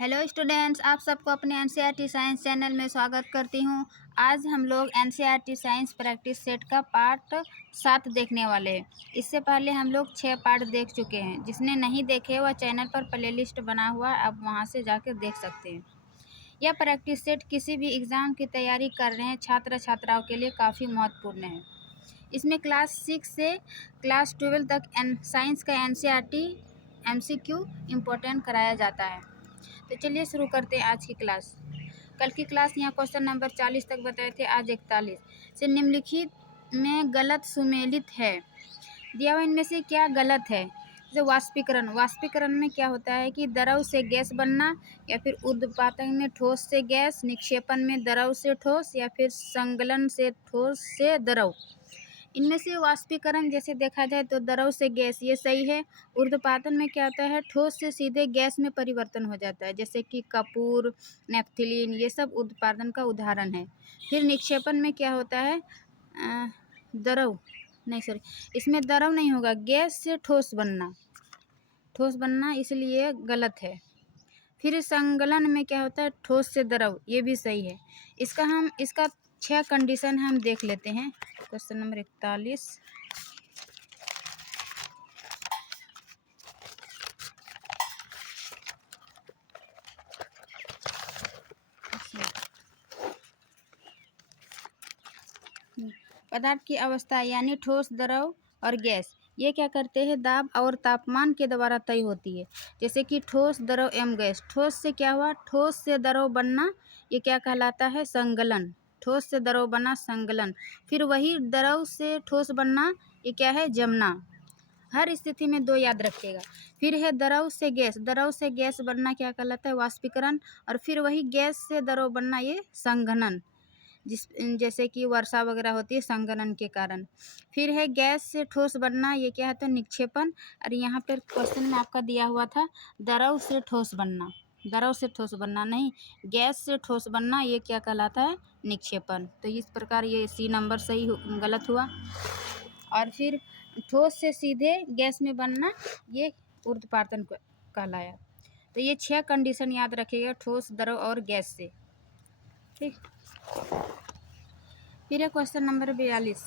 Hello students, आप सबको अपने एनसीईआरटी साइंस चैनल में स्वागत करती हूं। आज हम लोग एनसीईआरटी साइंस प्रैक्टिस सेट का पार्ट 7 देखने वाले हैं। इससे पहले हम लोग 6 पार्ट देख चुके हैं। जिसने नहीं देखे वह चैनल पर प्लेलिस्ट बना हुआ है, आप वहां से जाकर देख सकते हैं। यह प्रैक्टिस सेट किसी भी एग्ज़ाम की तैयारी कर रहे हैं छात्र छात्राओं के लिए काफ़ी महत्वपूर्ण है। इसमें क्लास 6 से क्लास 12 तक साइंस का एनसीईआरटी एमसीक्यू इम्पोर्टेंट कराया जाता है। तो चलिए शुरू करते हैं आज की क्लास। कल की क्लास यहाँ क्वेश्चन नंबर 40 तक बताए थे, आज 41 से निम्नलिखित में गलत सुमेलित है। दिया हुआ इनमें से क्या गलत है। जैसे वाष्पीकरण, वाष्पीकरण में क्या होता है कि द्रव से गैस बनना, या फिर ऊर्ध्वपातन में ठोस से गैस, निक्षेपण में द्रव से ठोस, या फिर संगलन से ठोस से द्रव। इनमें से वाष्पीकरण जैसे देखा जाए तो द्रव से गैस, ये सही है। ऊर्ध्वपातन में क्या होता है, ठोस से सीधे गैस में परिवर्तन हो जाता है, जैसे कि कपूर, नेफ्थिलीन, ये सब ऊर्ध्वपातन का उदाहरण है। फिर निक्षेपण में क्या होता है, द्रव नहीं सॉरी इसमें द्रव नहीं होगा, गैस से ठोस बनना, इसलिए गलत है। फिर संगलन में क्या होता है, ठोस से द्रव, ये भी सही है। इसका 6 कंडीशन हम देख लेते हैं। Question number 41। पदार्थ की अवस्था यानी ठोस, द्रव और गैस, ये क्या करते हैं, दाब और तापमान के द्वारा तय होती है। जैसे कि ठोस, द्रव एवं गैस। ठोस से क्या हुआ, ठोस से द्रव बनना, ये क्या कहलाता है, संगलन। ठोस से द्रव बनना, संगलन। फिर वही द्रव से ठोस बनना, ये क्या है, जमना। हर स्थिति में 2 याद रखिएगा। फिर है द्रव से गैस, द्रव से गैस बनना क्या कहलाता है, वाष्पीकरण। और फिर वही गैस से द्रव बनना, ये संघनन, जैसे कि वर्षा वगैरह होती है संघनन के कारण। फिर है गैस से ठोस बनना, ये क्या होता है, निक्षेपण। और यहाँ पर क्वेश्चन में आपका दिया हुआ था द्रव से ठोस बनना, द्रव से ठोस बनना नहीं, गैस से ठोस बनना, ये क्या कहलाता है, निक्षेपण। तो इस प्रकार ये सी नंबर सही गलत हुआ। और फिर ठोस से सीधे गैस में बनना, ये ऊर्ध्वपातन कहलाया। तो ये 6 कंडीशन याद रखिएगा, ठोस, द्रव और गैस से। ठीक। फिर है क्वेश्चन नंबर 42।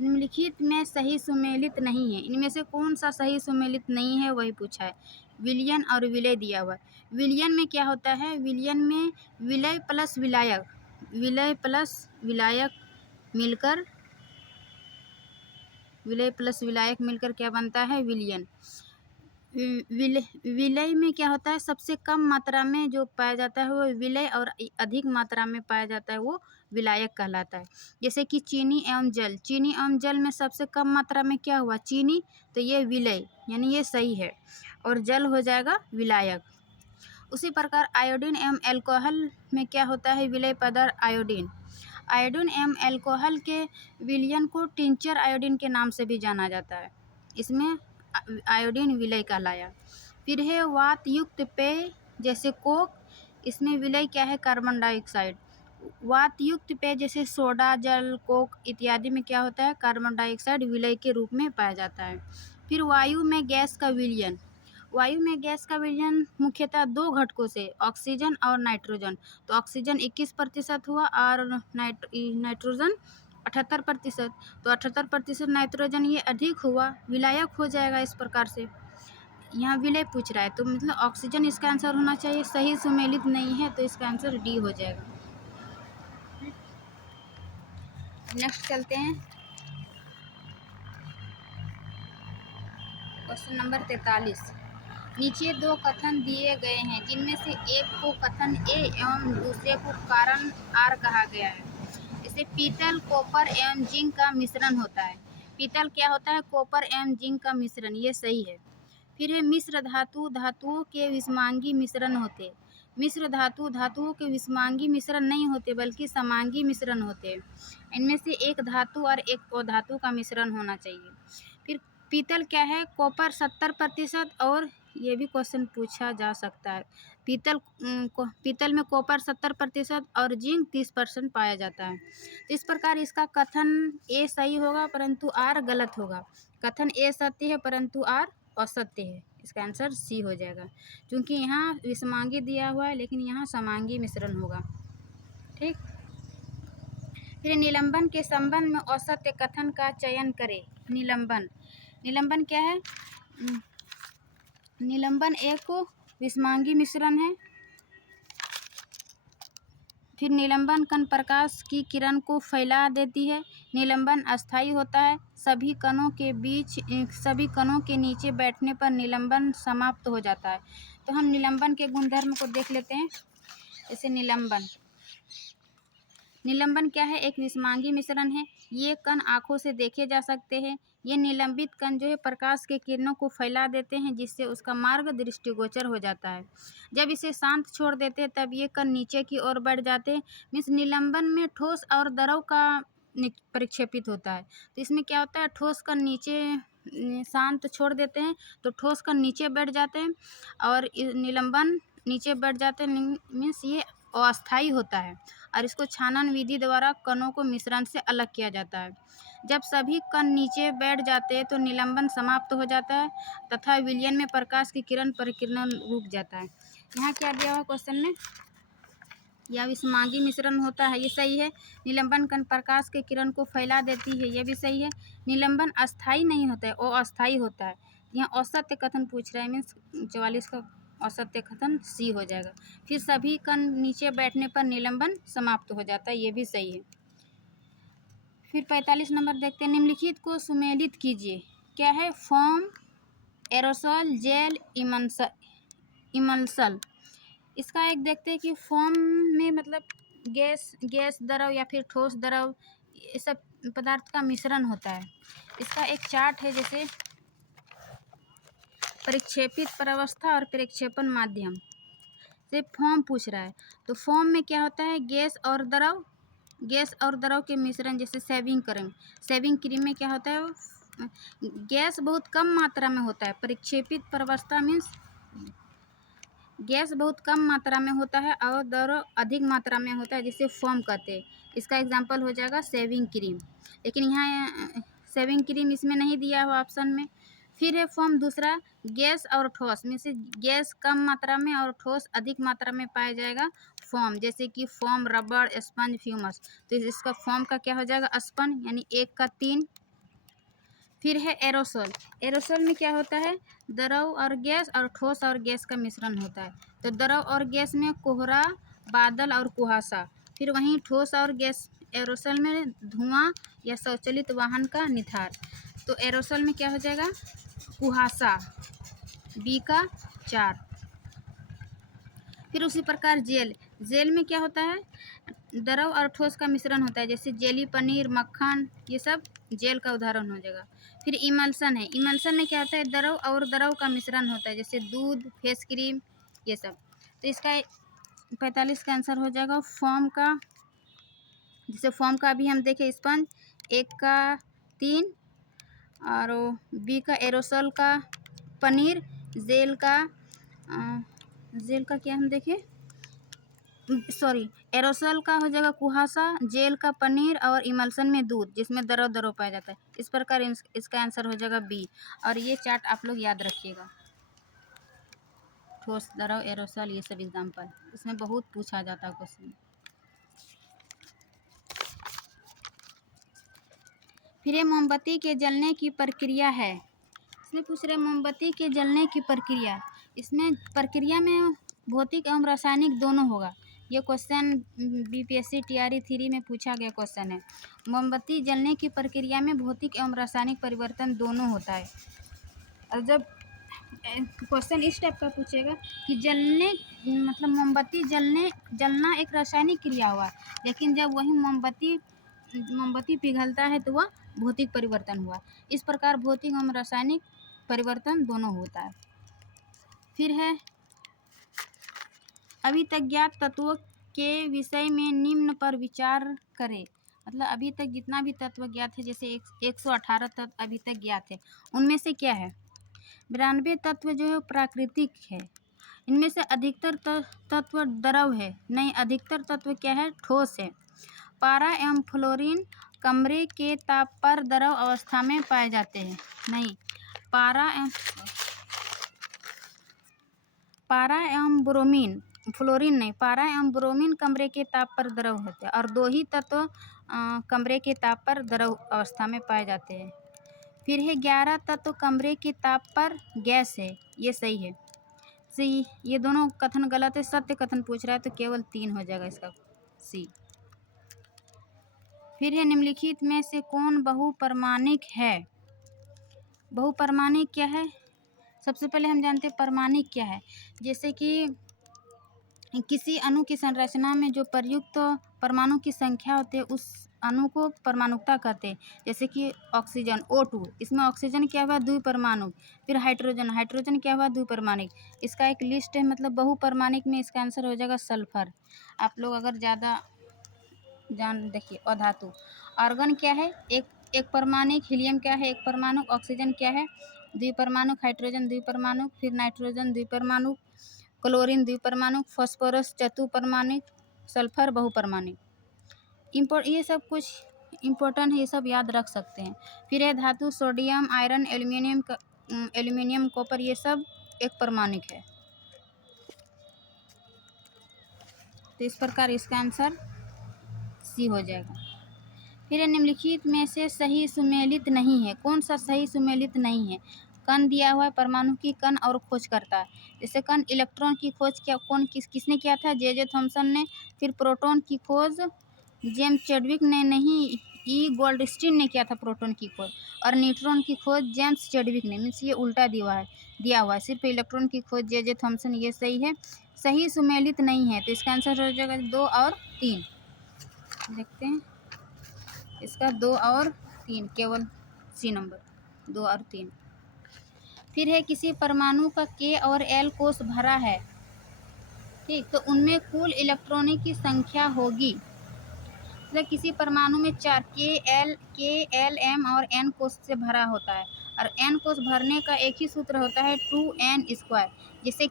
निम्नलिखित में सही सुमेलित नहीं है। इनमें से कौन सा सही सुमेलित नहीं है, वही पूछा है। विलयन और विलय दिया हुआ है। विलयन में क्या होता है, विलयन में विलय प्लस विलायक, विलय प्लस विलायक मिलकर क्या बनता है, विलयन। विलय में क्या होता है, सबसे कम मात्रा में जो पाया जाता है वो विलय, और अधिक मात्रा में पाया जाता है वो विलायक कहलाता है। जैसे कि चीनी एवं जल, चीनी एवं जल में सबसे कम मात्रा में क्या हुआ, चीनी, तो ये विलय यानी ये सही है, और जल हो जाएगा विलायक। उसी प्रकार आयोडीन एवं एल्कोहल में क्या होता है, विलय पदार्थ आयोडीन। आयोडीन एवं एल्कोहल के विलयन को टिंचर आयोडीन के नाम से भी जाना जाता है। इसमें आयोडीन विलय कहलाया। फिर है वात युक्त पेय, जैसे कोक, इसमें विलय क्या है, कार्बन डाइऑक्साइड। वात युक्त पेय जैसे सोडा, जल, कोक इत्यादि में क्या होता है, कार्बन डाइऑक्साइड विलय के रूप में पाया जाता है। फिर वायु में गैस का विलयन, वायु में गैस का विलयन मुख्यतः 2 घटकों से, ऑक्सीजन और नाइट्रोजन। तो ऑक्सीजन 21% हुआ और नाइट्रोजन 78%। तो 78% नाइट्रोजन ये अधिक हुआ, विलायक हो जाएगा। इस प्रकार से यहाँ विलय पूछ रहा है, तो मतलब ऑक्सीजन इसका आंसर होना चाहिए। सही सुमेलित नहीं है, तो इसका आंसर डी हो जाएगा। नेक्स्ट चलते हैं, क्वेश्चन नंबर 43। नीचे 2 कथन दिए गए हैं, जिनमें से एक को कथन ए एवं दूसरे को कारण आर कहा गया है। जैसे पीतल, कॉपर एवं जिंक का मिश्रण होता है। पीतल क्या होता है, कॉपर एवं जिंक का मिश्रण, ये सही है। फिर है मिश्र धातु, धातुओं के विषमांगी मिश्रण होते। मिश्र धातु, धातुओं के विषमांगी मिश्रण नहीं होते, बल्कि समांगी मिश्रण होते। इनमें से एक धातु और एक अधातु का मिश्रण होना चाहिए। फिर पीतल क्या है, कॉपर 70%, और ये भी क्वेश्चन पूछा जा सकता है। पीतल में कॉपर 70% और जिंक 30% पाया जाता है। इस प्रकार इसका कथन ए सही होगा, परंतु आर गलत होगा। कथन ए सत्य है, परंतु आर असत्य है। इसका आंसर सी हो जाएगा, क्योंकि यहाँ विषमांगी दिया हुआ है लेकिन यहाँ समांगी मिश्रण होगा। ठीक। फिर निलंबन के संबंध में औसत्य कथन का चयन करें। निलंबन क्या है? निलंबन एक विषमांगी मिश्रण है। फिर निलंबन कण प्रकाश की किरण को फैला देती है। निलंबन अस्थायी होता है। सभी कणों के नीचे बैठने पर निलंबन समाप्त हो जाता है। तो हम निलंबन के गुणधर्म को देख लेते हैं। जैसे निलंबन क्या है? एक विषमांगी मिश्रण है। ये कण आँखों से देखे जा सकते हैं। ये निलंबित कण जो है प्रकाश के किरणों को फैला देते हैं, जिससे उसका मार्ग दृष्टिगोचर हो जाता है। जब इसे शांत छोड़ देते हैं तब ये कण नीचे की ओर बढ़ जाते हैं। मीन्स निलंबन में ठोस और द्रव का परिक्षेपित होता है। तो इसमें क्या होता है? ठोस कण नीचे शांत छोड़ देते हैं तो ठोस कण नीचे बैठ जाते हैं और निलंबन नीचे बैठ जाते हैं। मीन्स ये अस्थायी होता है और इसको छानन विधि द्वारा कणों को मिश्रण से अलग किया जाता है। जब सभी कण नीचे बैठ जाते हैं तो निलंबन समाप्त हो जाता है तथा विलयन में प्रकाश की किरण परिकिरण रुक जाता है। यहाँ क्या दिया हुआ क्वेश्चन में? यह विषमांगी मिश्रण होता है, ये सही है। निलंबन कण प्रकाश के किरण को फैला देती है, ये भी सही है। निलंबन अस्थायी नहीं होता है, वो अस्थायी होता है। यहाँ औसत्य कथन पूछ रहा है, मीन्स 44 का औसत्य कथन सी हो जाएगा। फिर सभी कण नीचे बैठने पर निलंबन समाप्त हो जाता है, ये भी सही है। फिर 45 नंबर देखते हैं। निम्नलिखित को सुमेलित कीजिए। क्या है? Foam, aerosol, gel, emulsion. इसका एक देखते हैं कि फोम में मतलब गैस द्रव या फिर ठोस द्रव, ये सब पदार्थ का मिश्रण होता है। इसका एक चार्ट है, जैसे परिक्षेपित प्रावस्था और परिक्षेपण माध्यम से फोम पूछ रहा है। तो फोम में क्या होता है? गैस और द्रव के मिश्रण, जैसे शेविंग क्रीम में क्या होता है? गैस बहुत कम मात्रा में होता है। परिक्षेपित प्रावस्था मीन्स गैस बहुत कम मात्रा में होता है और द्रव अधिक मात्रा में होता है, जिसे फोम कहते हैं। इसका एग्जांपल हो जाएगा शेविंग क्रीम, लेकिन यहाँ शेविंग क्रीम इसमें नहीं दिया हुआ ऑप्शन में। फिर है फोम दूसरा, गैस और ठोस में से गैस कम मात्रा में और ठोस अधिक मात्रा में पाया जाएगा फोम, जैसे कि फोम, रबड़, स्पंज, फ्यूमस। तो इसका फोम का क्या हो जाएगा? स्पंज, यानी 1 का 3। फिर है एरोसोल में क्या होता है? द्रव और गैस और ठोस और गैस का मिश्रण होता है। तो द्रव और गैस में कोहरा, बादल और कुहासा। फिर वहीं ठोस और गैस एरोसोल में धुआं या स्वचालित वाहन का निथार। तो एरोसोल में क्या हो जाएगा? कुहासा, बी का 4। फिर उसी प्रकार जेल में क्या होता है? द्रव और ठोस का मिश्रण होता है, जैसे जेली, पनीर, मक्खन, ये सब जेल का उदाहरण हो जाएगा। फिर इमल्सन में क्या होता है? द्रव और द्रव का मिश्रण होता है, जैसे दूध, फेस क्रीम, ये सब। तो इसका 45 का आंसर हो जाएगा फोम का। जैसे फोम का अभी हम देखें, स्पंज 1 का 3, और बी का एरोसोल का पनीर, जेल का क्या हम देखें? एरोसोल का हो जाएगा कुहासा, जेल का पनीर और इमल्सन में दूध, जिसमें द्रव पाया जाता है। इस प्रकार इसका आंसर हो जाएगा बी। और ये चार्ट आप लोग याद रखिएगा। ठोस, द्रव, एरोसोल, ये सब एग्जाम्पल इसमें बहुत पूछा जाता है क्वेश्चन। फिर ये मोमबत्ती के जलने की प्रक्रिया है। इसमें पूछ रहे मोमबत्ती के जलने की प्रक्रिया। इसमें प्रक्रिया में भौतिक एवं रासायनिक दोनों होगा। ये क्वेश्चन बीपीएससी टीआरई 3 में पूछा गया क्वेश्चन है। मोमबत्ती जलने की प्रक्रिया में भौतिक एवं रासायनिक परिवर्तन दोनों होता है। और जब क्वेश्चन इस टाइप का पूछेगा कि मोमबत्ती जलना एक रासायनिक क्रिया हुआ, लेकिन जब वही मोमबत्ती पिघलता है तो वह भौतिक परिवर्तन हुआ। इस प्रकार भौतिक एवं रासायनिक परिवर्तन दोनों होता है। फिर है अभी तक ज्ञात तत्वों के विषय में निम्न पर विचार करें। मतलब अभी तक जितना भी तत्व ज्ञात है, जैसे 118 तत्व अभी तक ज्ञात है, उनमें से क्या है? 92 तत्व जो है प्राकृतिक है। इनमें से अधिकतर तत्व द्रव है। नहीं, अधिकतर तत्व क्या है? ठोस है। पारा एवं फ्लोरीन कमरे के ताप पर द्रव अवस्था में पाए जाते हैं। नहीं, पारा पारा एवं ब्रोमीन, फ्लोरीन नहीं, पारा एवं ब्रोमीन कमरे के ताप पर द्रव होते हैं और 2 ही तत्व कमरे के ताप पर द्रव अवस्था में पाए जाते हैं। फिर है 11 तत्व कमरे के ताप पर गैस है, ये सही है। सी, ये दोनों कथन गलत है, सत्य कथन पूछ रहा है तो केवल 3 हो जाएगा इसका सी। फिर है निम्नलिखित में से कौन बहुपरमाणिक है? बहुपरमाणिक क्या है? सबसे पहले हम जानते हैं परमाणिक क्या है। जैसे कि किसी अणु की संरचना में जो प्रयुक्त परमाणु की संख्या होती है उस अणु को परमाणुकता कहते हैं। जैसे कि ऑक्सीजन O2, इसमें ऑक्सीजन क्या हुआ द्विपरमाणु। फिर हाइड्रोजन, हाइड्रोजन क्या हुआ द्विपरमाणिक। इसका एक लिस्ट है, मतलब बहुपरमाणिक में इसका आंसर हो जाएगा सल्फर। आप लोग अगर ज़्यादा जान देखिए। अधातु, आर्गन क्या है? एक परमाणिक। हीलियम क्या है? एक परमाणु। ऑक्सीजन क्या है? द्विपरमाणु। हाइड्रोजन द्विपरमाणु। फिर नाइट्रोजन द्विपरमाणु। क्लोरीन द्विपरमाणु। फास्फोरस चतुपरमाणिक। सल्फर बहुपरमाणिक। ये सब कुछ इम्पोर्टेंट है, ये सब याद रख सकते हैं। फिर है धातु, सोडियम, आयरन, एल्यूमिनियम, कॉपर, ये सब एक परमाणिक है। तो इस प्रकार इसका आंसर सी हो जाएगा। फिर निम्नलिखित में से सही सुमेलित नहीं है। कौन सा सही सुमेलित नहीं है? कण दिया हुआ है, परमाणु की कण और खोज करता है। जैसे कण इलेक्ट्रॉन की खोज किसने किया था? जे थॉमसन ने। फिर प्रोटॉन की खोज जेम्स चैडविक ने नहीं, ई गोल्डस्टीन ने किया था प्रोटॉन की खोज। और न्यूट्रॉन की खोज जेम्स चैडविक ने। मीन्स ये उल्टा दिया हुआ है। सिर्फ इलेक्ट्रॉन की खोज जे थॉमसन, ये सही है। सही सुमेलित नहीं है तो इसका आंसर हो जाएगा 2 और 3। देखते हैं इसका 2 और 3, केवल सी नंबर 2 और 3। फिर है किसी परमाणु का K और L कोष भरा है, ठीक, तो उनमें कुल इलेक्ट्रॉनों की संख्या होगी। मतलब किसी परमाणु में 4 K, L, M और N कोष से भरा होता है और N कोष भरने का एक ही सूत्र होता है 2n²। जैसे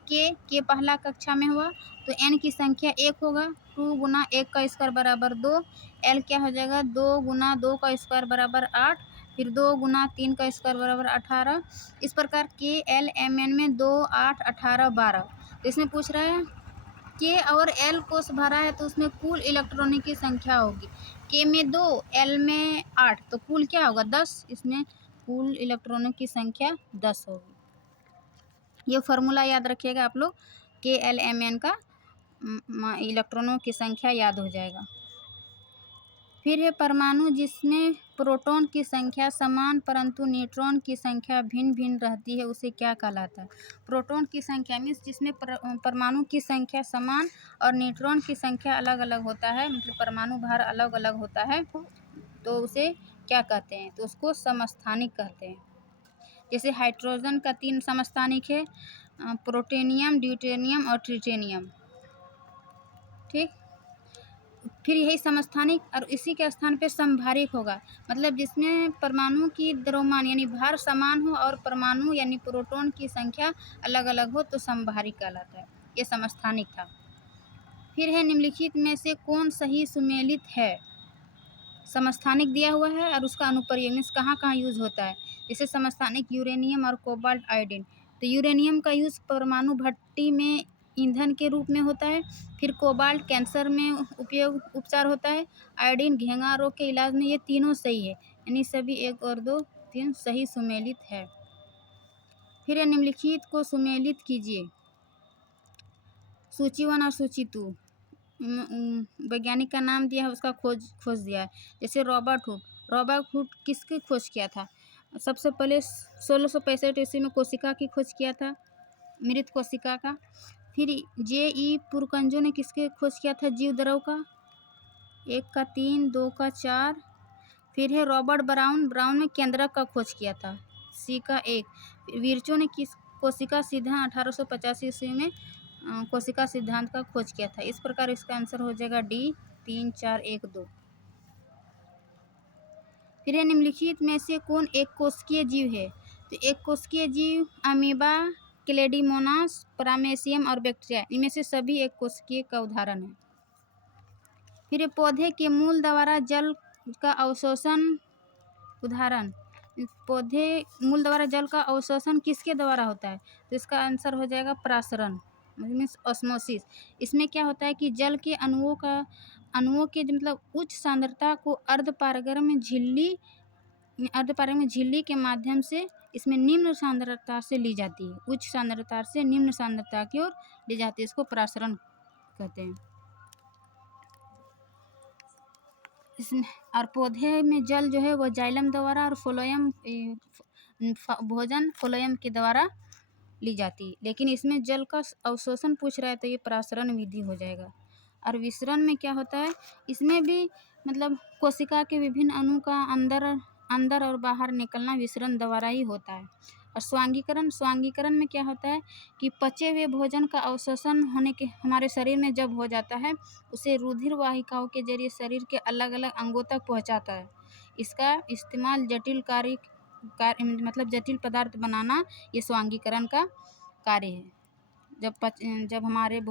K पहला कक्षा में हुआ तो N की संख्या 1 होगा, 2 गुना 1 का स्क्वायर बराबर 2। L क्या हो जाएगा? 2 गुना 2 का स्क्वायर बराबर 8। फिर 2 गुना 3 का स्क्वायर बराबर 18। इस प्रकार K, L, M, N में 2, 8, 18, 12। तो इसमें पूछ रहा है K और L कोष भरा है तो उसमें कुल इलेक्ट्रॉनों की संख्या होगी। K में 2, L में 8, तो कुल क्या होगा? 10। इसमें कुल इलेक्ट्रॉनों की संख्या 10 होगी। ये फॉर्मूला याद रखिएगा आप लोग, K, L, M, N का इलेक्ट्रॉनों की संख्या याद हो जाएगा। फिर है परमाणु जिसमें प्रोटॉन की संख्या समान परंतु न्यूट्रॉन की संख्या भिन्न भिन्न रहती है, उसे क्या कहलाता है? प्रोटॉन की संख्या मीन्स जिसमें परमाणु की संख्या समान और न्यूट्रॉन की संख्या अलग अलग होता है, मतलब परमाणु भार अलग अलग होता है, तो उसे क्या कहते हैं? तो उसको समस्थानिक कहते हैं। जैसे हाइड्रोजन का 3 समस्थानिक है, प्रोटेनियम, ड्यूटेनियम और ट्रिटेनियम, ठीक। फिर यही समस्थानिक और इसी के स्थान पे समभारिक होगा, मतलब जिसमें परमाणु की द्रव्यमान यानी भार समान हो और परमाणु यानी प्रोटॉन की संख्या अलग अलग हो तो समभारिक कहलाता है। ये समस्थानिक था। फिर है निम्नलिखित में से कौन सही सुमेलित है? समस्थानिक दिया हुआ है और उसका अनुप्रयोग मीन्स कहाँ कहाँ यूज होता है। जैसे समस्थानिक यूरेनियम और कोबाल्ट आयोडीन, तो यूरेनियम का यूज परमाणु भट्टी में ईंधन के रूप में होता है। फिर कोबाल्ट कैंसर में उपचार होता है। आयोडीन घेंगा रोग के इलाज में। ये तीनों सही है, यानी सभी 1 और 2, 3 सही सुमेलित है। फिर निम्नलिखित को सुमेलित कीजिए। सूची 1 और सूची 2, वैज्ञानिक का नाम दिया है, उसका खोज दिया है। जैसे रॉबर्ट हुक किसकी खोज किया था? सबसे पहले 1665 ईस्वी में कोशिका की खोज किया था, मृत कोशिका का। फिर J.E. पुरकंजो ने किसके खोज किया था? जीव द्रव का। 1 का 3, 2 का 4। फिर है रॉबर्ट ब्राउन ने केंद्रक का खोज किया था, C का 1। विर्चो ने किस कोशिका सिद्धांत 1885 ईस्वी में कोशिका सिद्धांत का खोज किया था। इस प्रकार इसका आंसर हो जाएगा D 3, 4, 1, 2। फिर है निम्नलिखित में से कौन एक कोशिकीय जीव है? तो एक कोशिकीय जीव अमीबा, क्लेडिमोनास, परामेसियम और बैक्टीरिया, इनमें से सभी एक कोशिकीय का उदाहरण है। फिर पौधे के मूल द्वारा जल का अवशोषण, उदाहरण, पौधे मूल द्वारा जल का अवशोषण किसके द्वारा होता है? तो इसका आंसर हो जाएगा परासरण। Means osmosis. इसमें क्या होता है कि जल के अणुओं के मतलब उच्च सांद्रता को अर्धपारगम्य झिल्ली के माध्यम से इसमें निम्न सांद्रता से ली जाती है, उच्च सांद्रता से निम्न सांद्रता की ओर ली जाती है। इसको परासरण कहते हैं। इसमें और पौधे में जल जो है वो जाइलम द्वारा और भोजन फ्लोएम के द्वारा ली जाती है। लेकिन इसमें जल का अवशोषण पूछ रहा है तो ये परासरण विधि हो जाएगा। और विसरण में क्या होता है, इसमें भी मतलब कोशिका के विभिन्न अणु का अंदर और बाहर निकलना विसरण द्वारा ही होता है। और स्वांगीकरण में क्या होता है कि पचे हुए भोजन का अवशोषण होने के हमारे शरीर में जब हो जाता है, उसे रुधिर वाहिकाओं के जरिए शरीर के अलग अलग अंगों तक पहुंचाता है। इसका इस्तेमाल जटिल पदार्थ बनाना, ये स्वांगीकरण का कार्य है। जब हमारे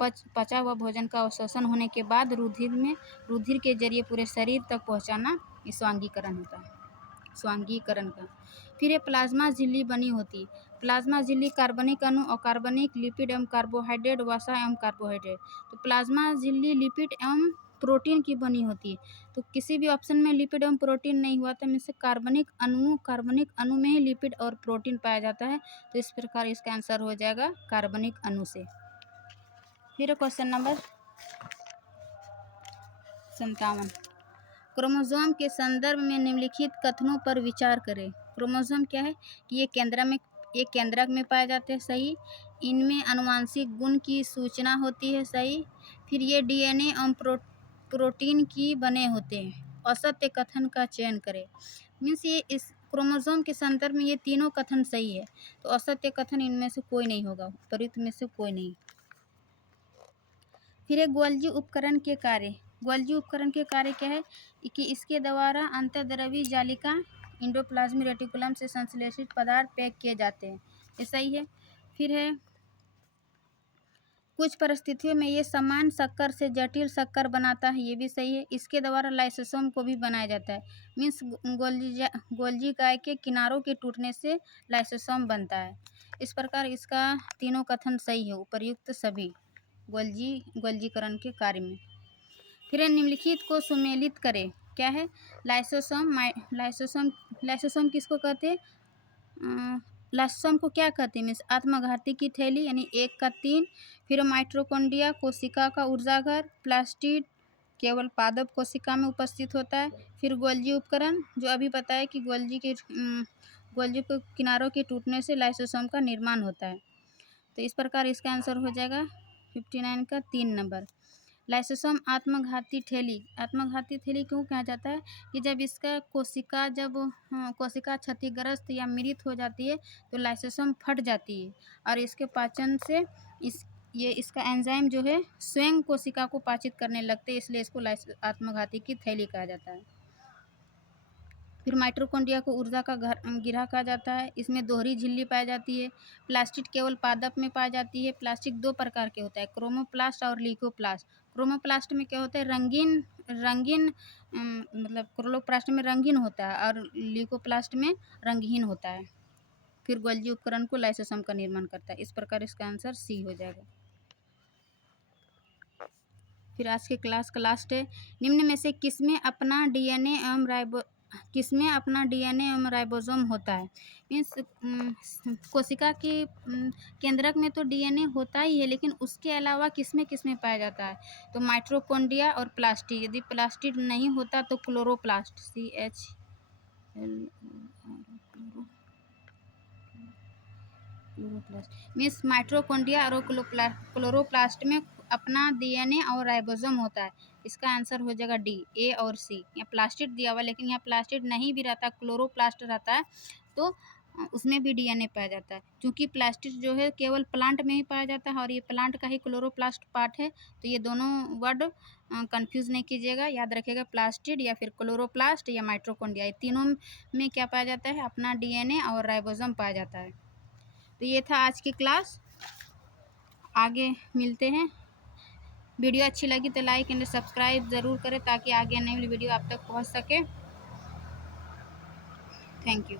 पचा हुआ भोजन का अवशोषण होने के बाद रुधिर के जरिए पूरे शरीर तक पहुंचाना, ये स्वांगीकरण होता है, स्वांगीकरण का। फिर ये प्लाज्मा झिल्ली बनी होती। प्लाज्मा झिल्ली कार्बनिक अणु, अकार्बनिक, लिपिड एवं कार्बोहाइड्रेट, वसा एवं कार्बोहाइड्रेट। तो प्लाज्मा झिल्ली लिपिड एवं प्रोटीन की बनी होती है। तो किसी भी ऑप्शन में लिपिड एवं प्रोटीन नहीं हुआ तो इनसे कार्बनिक अणु में ही लिपिड और प्रोटीन पाया जाता है। तो इस प्रकार इसका आंसर हो जाएगा कार्बनिक अणु से। फिर क्वेश्चन नंबर 57, क्रोमोसोम के संदर्भ में निम्नलिखित कथनों पर विचार करें। क्रोमोसोम क्या है कि ये केंद्रक में पाए जाते हैं, सही। इनमें आनुवंशिक गुण की सूचना होती है, सही। फिर ये डीएनए एवं प्रोटीन की बने होते हैं। असत्य कथन का चयन करें। मीन्स ये इस क्रोमोसोम के संदर्भ में ये तीनों कथन सही है, तो असत्य कथन इनमें से कोई नहीं होगा, उपरोक्त में से कोई नहीं। फिर एक गोल्जी उपकरण के कार्य। गोल्जी उपकरण के कार्य क्या है कि इसके द्वारा अंतर्द्रव्यी जालिका एंडोप्लाज्मिक रेटिकुलम से संश्लेषित पदार्थ पैक किए जाते हैं, ये सही है। फिर है कुछ परिस्थितियों में ये समान शक्कर से जटिल शक्कर बनाता है, ये भी सही है। इसके द्वारा लाइसोसोम को भी बनाया जाता है। मीन्स गोल्जी काय के किनारों के टूटने से लाइसोसोम बनता है। इस प्रकार इसका तीनों कथन सही है, उपर्युक्त सभी गोल्जीकरण के कार्य में। फिर निम्नलिखित को सुमेलित करें। क्या है, लाइसोसोम किसको कहते हैं? लाइसोसोम को क्या कहते हैं? मीन्स आत्मघाती की थैली, यानी 1 का 3। फिर माइटोकॉन्ड्रिया कोशिका का ऊर्जाघर। प्लास्टिड केवल पादप कोशिका में उपस्थित होता है। फिर गोल्जी उपकरण, जो अभी पता है कि गोल्जी के किनारों के टूटने से लाइसोसोम का निर्माण होता है। तो इस प्रकार इसका आंसर हो जाएगा 59 का 3 नंबर। लाइसोसोम आत्मघाती थैली क्यों कहा जाता है कि जब इसका कोशिका क्षतिग्रस्त या मृत हो जाती है तो लाइसोसोम फट जाती है, और इसके पाचन से इसका एंजाइम जो है स्वयं कोशिका को पाचित करने लगते हैं, इसलिए इसको आत्मघाती की थैली कहा जाता है। फिर माइटोकॉन्ड्रिया को ऊर्जा का गिरह कहा जाता है। इसमें दोहरी झिल्ली पाई जाती है। प्लास्टिड केवल पादप में पाई जाती है। प्लास्टिक 2 प्रकार के होता है, क्रोमोप्लास्ट और ल्यूकोप्लास्ट। क्रोमोप्लास्ट में क्या होता है, रंगीन मतलब क्लोरोप्लास्ट में रंगीन होता है और ल्यूकोप्लास्ट में रंगहीन होता है। फिर गोल्जी उपकरण को लाइसोसोम का निर्माण करता है। इस प्रकार इसका आंसर सी हो जाएगा। फिर आज के क्लास का लास्ट है, निम्न में से किसमें अपना डीएनए एवं राइबोसोम होता है? मीन्स कोशिका के केंद्रक में तो डीएनए होता ही है, लेकिन उसके अलावा किसमें पाया जाता है? तो माइटोकॉन्ड्रिया और प्लास्टिड। यदि प्लास्टिड नहीं होता तो क्लोरोप्लास्ट, मीन्स माइटोकॉन्ड्रिया और क्लोरोप्लास्ट में अपना डीएनए और राइबोसोम होता है। इसका आंसर हो जाएगा डी, ए और सी। यहाँ प्लास्टिड दिया हुआ, लेकिन यहाँ प्लास्टिड नहीं भी रहता, क्लोरोप्लास्ट रहता है, तो उसमें भी डीएनए पाया जाता है। क्योंकि प्लास्टिड जो है केवल प्लांट में ही पाया जाता है और ये प्लांट का ही क्लोरोप्लास्ट पार्ट है, तो ये दोनों वर्ड कंफ्यूज नहीं कीजिएगा, याद रखिएगा। प्लास्टिड या फिर क्लोरोप्लास्ट या माइटोकॉन्ड्रिया, ये तीनों में क्या पाया जाता है? अपना डीएनए और राइबोसोम पाया जाता है। तो ये था आज की क्लास, आगे मिलते हैं। वीडियो अच्छी लगी तो लाइक एंड सब्सक्राइब ज़रूर करें ताकि आगे आने वाली वीडियो आप तक पहुंच सके। Thank you.